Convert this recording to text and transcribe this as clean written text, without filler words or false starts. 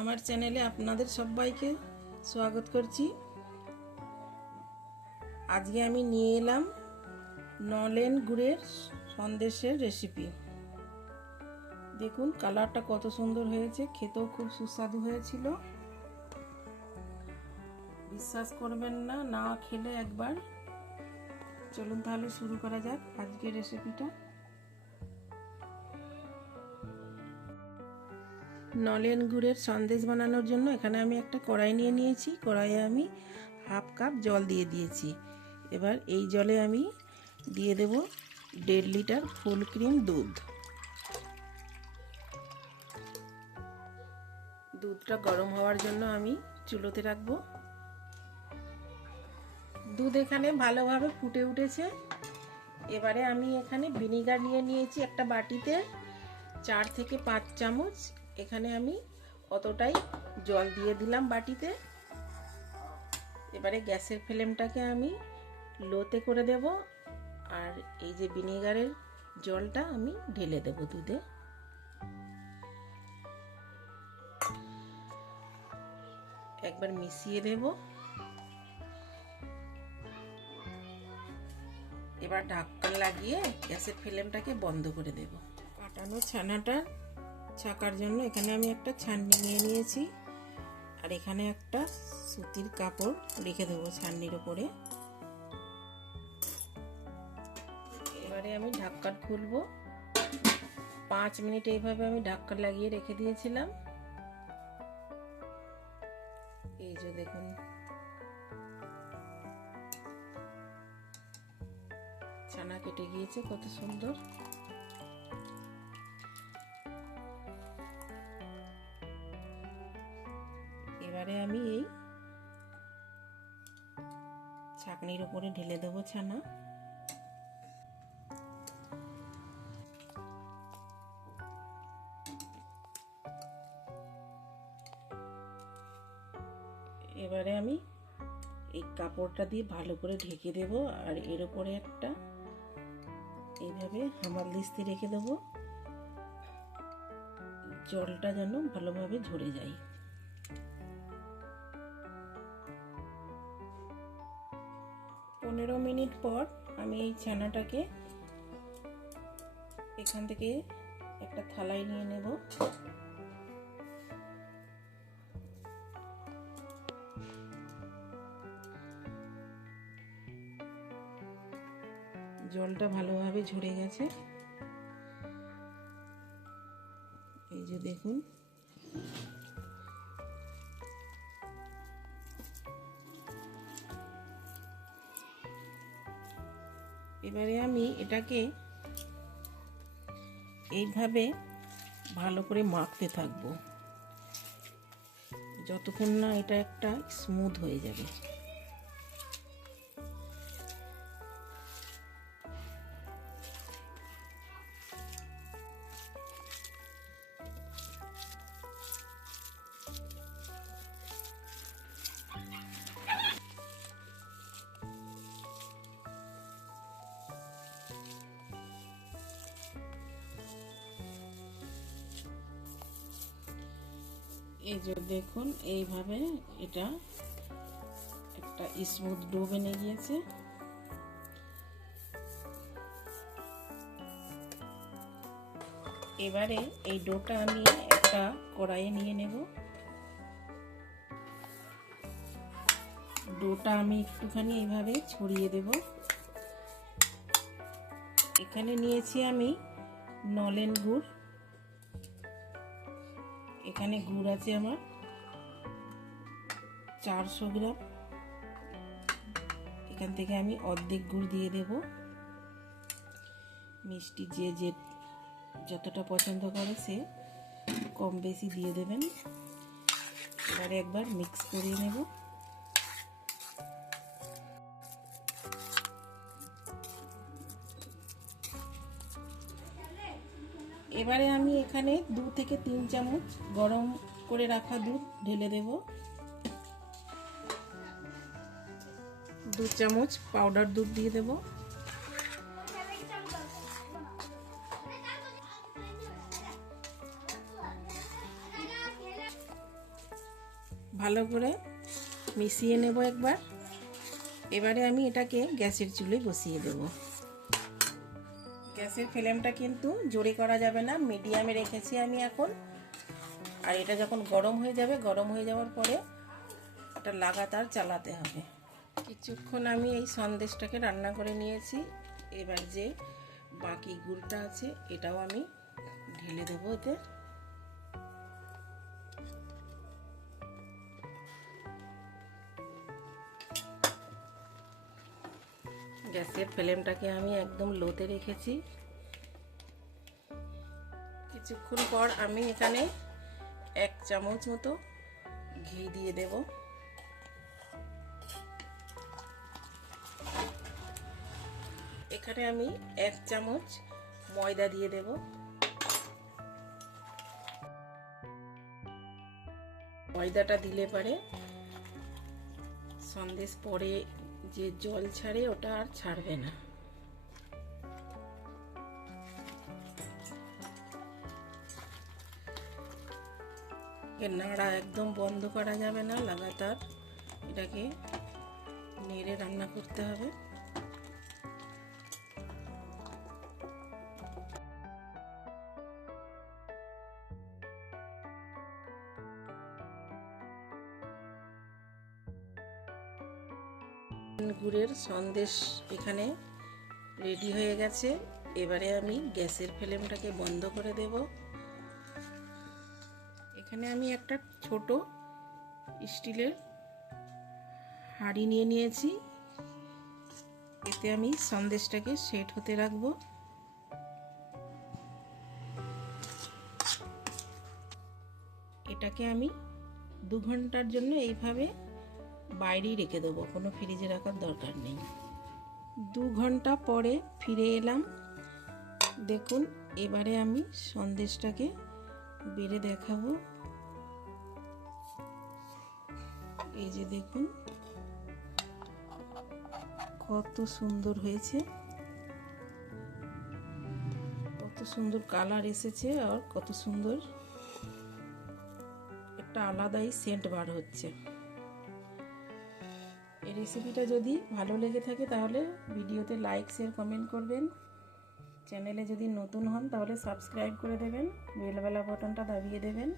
আমার চ্যানেলে আপনাদের সবাইকে স্বাগত করছি। আজকে আমি নিয়ে এলাম নলেন গুড়ের সন্দেশের রেসিপি। দেখুন কালারটা কত সুন্দর হয়েছে, খেতেও খুব সুস্বাদু হয়েছিল। বিশ্বাস করবেন না, না খেলে একবার। চলুন তাহলে শুরু করা যাক আজকের রেসিপিটা। নলেন গুড়ের সন্দেশ বানানোর জন্য এখানে আমি একটা কড়াই নিয়ে নিয়েছি। কড়াইয়ে আমি হাফ কাপ জল দিয়ে দিয়েছি। এবার এই জলে আমি দিয়ে দেব 1.5 লিটার ফুল ক্রিম দুধ। দুধটা গরম হওয়ার জন্য আমি চুলোতে রাখবো। দুধ এখানে ভালোভাবে ফুটে উঠেছে। এবারে আমি এখানে ভিনিগার নিয়ে নিয়েছি একটা বাটিতে 4 থেকে 5 চামচ। এখানে আমি অতটাই জল দিয়ে দিলাম বাটিতে। এবারে গ্যাসের ফ্লেমটাকে আমি লোতে করে দেব, আর এই যে ভিনিগারের জলটা আমি ঢেলে দেব দুধে। একবার মিশিয়ে দেব। এবার ঢাকনা লাগিয়ে গ্যাসের ফ্লেমটাকে বন্ধ করে দেব। কাটানো ছানাটা ছাকার জন্য এখানে আমি একটা ছাঁকনি নিয়ে নিয়েছি, আর এখানে একটা সুতির কাপড় রেখে দেবো ছাঁকনির উপরে। এবারে আমি ঢাকনা খুলবো। 5 মিনিট এইভাবে আমি ঢাকনা লাগিয়ে রেখে দিয়েছিলাম। এই যে দেখুন ছানা কেটে গিয়েছে কত সুন্দর। এবারে আমি এই ছাঁকনির উপরে ঢেলে দেবো ছানা। এবারে আমি এই কাপড়টা দিয়ে ভালো করে ঢেকে দেব, আর এর উপরে একটা এইভাবে হামাল দিস্তি রেখে দেব, জলটা যেন ভালোভাবে ঝরে যায়। পনেরো মিনিট পর আমি এই ছানাটাকে এখান থেকে একটা থালায় নিয়ে নেব। জলটা ভালোভাবে ঝরে গেছে। এই যে দেখুন এবারে আমি এটাকে এইভাবে ভালো করে মাখতে থাকবো যতক্ষণ না এটা একটা স্মুথ হয়ে যাবে। এই যে দেখুন এইভাবে এটা একটা স্মুথ ডো বেনে গিয়েছে। এবারে এই ডোটা আমি একটা কড়াইয়ে নিয়ে নেব। ডোটা আমি একটুখানি এইভাবে ছড়িয়ে দেব। এখানে নিয়েছি আমি নলেন গুড়। এখানে গুড় আছে আমার 400 গ্রাম। এখান থেকে আমি অর্ধেক গুড় দিয়ে দেব। মিষ্টি যে যতটা পছন্দ করে সে কম বেশি দিয়ে দেবেন। এবারে একবার মিক্স করিয়ে নেব। এবারে আমি এখানে 2 থেকে 3 চামচ গরম করে রাখা দুধ ঢেলে দেব। 2 চামচ পাউডার দুধ দিয়ে দেব। ভালো করে মিশিয়ে নেব একবার। এবারে আমি এটাকে গ্যাসের চুলায় বসিয়ে দেব। গ্যাসের ফ্লেমটা কিন্তু জোরে করা যাবে না, মিডিয়ামে রেখেছি আমি এখন। আর এটা যখন গরম হয়ে যাবে, গরম হয়ে যাওয়ার পরে এটা লাগাতার চালাতে হবে। কিছুক্ষণ আমি এই সন্দেশটাকে রান্না করে নিয়েছি। এবার যে বাকি গুড়টা আছে এটাও আমি ঢেলে দেবো এতে। গ্যাসের ফ্লেমটাকে আমি একদম লোতে রেখেছি। কিছুক্ষণ পর আমি এখানে 1 চামচ মতো ঘি দিয়ে দেব। এখানে আমি 1 চামচ ময়দা দিয়ে দেব। ময়দাটা দিলে পরে সন্দেশ পরে যে জল ছাড়ে ওটা আর ছাড়বে না। নাড়া একদম বন্ধ করা যাবে না, লাগাতার এটাকে নেড়ে রান্না করতে হবে। গুড়ের সন্দেশ এখানে রেডি হয়ে গেছে। এবারে আমি গ্যাসের ফ্লেমটাকে বন্ধ করে দেব। এখানে আমি একটা ছোট স্টিলের হাঁড়ি নিয়ে নিয়েছি। এতে আমি সন্দেশটাকে সেট হতে রাখবো। এটাকে আমি 2 ঘন্টার জন্য এইভাবে বাইরেই রেখে দেবো, কোনো ফ্রিজে রাখার দরকার নেই। 2 ঘন্টা পরে ফিরে এলাম। দেখুন এবারে আমি সন্দেশটাকে বেড়ে দেখাবো। এই যে দেখুন কত সুন্দর হয়েছে, কত সুন্দর কালার এসেছে, আর কত সুন্দর একটা আলাদাই সেন্ট বার হচ্ছে। এই রেসিপিটা যদি ভালো লেগে থাকে তাহলে ভিডিওতে লাইক, শেয়ার, কমেন্ট করবেন। চ্যানেলে যদি নতুন হন তাহলে সাবস্ক্রাইব করে দেবেন, বেল বাটনটা দাবিয়ে দেবেন।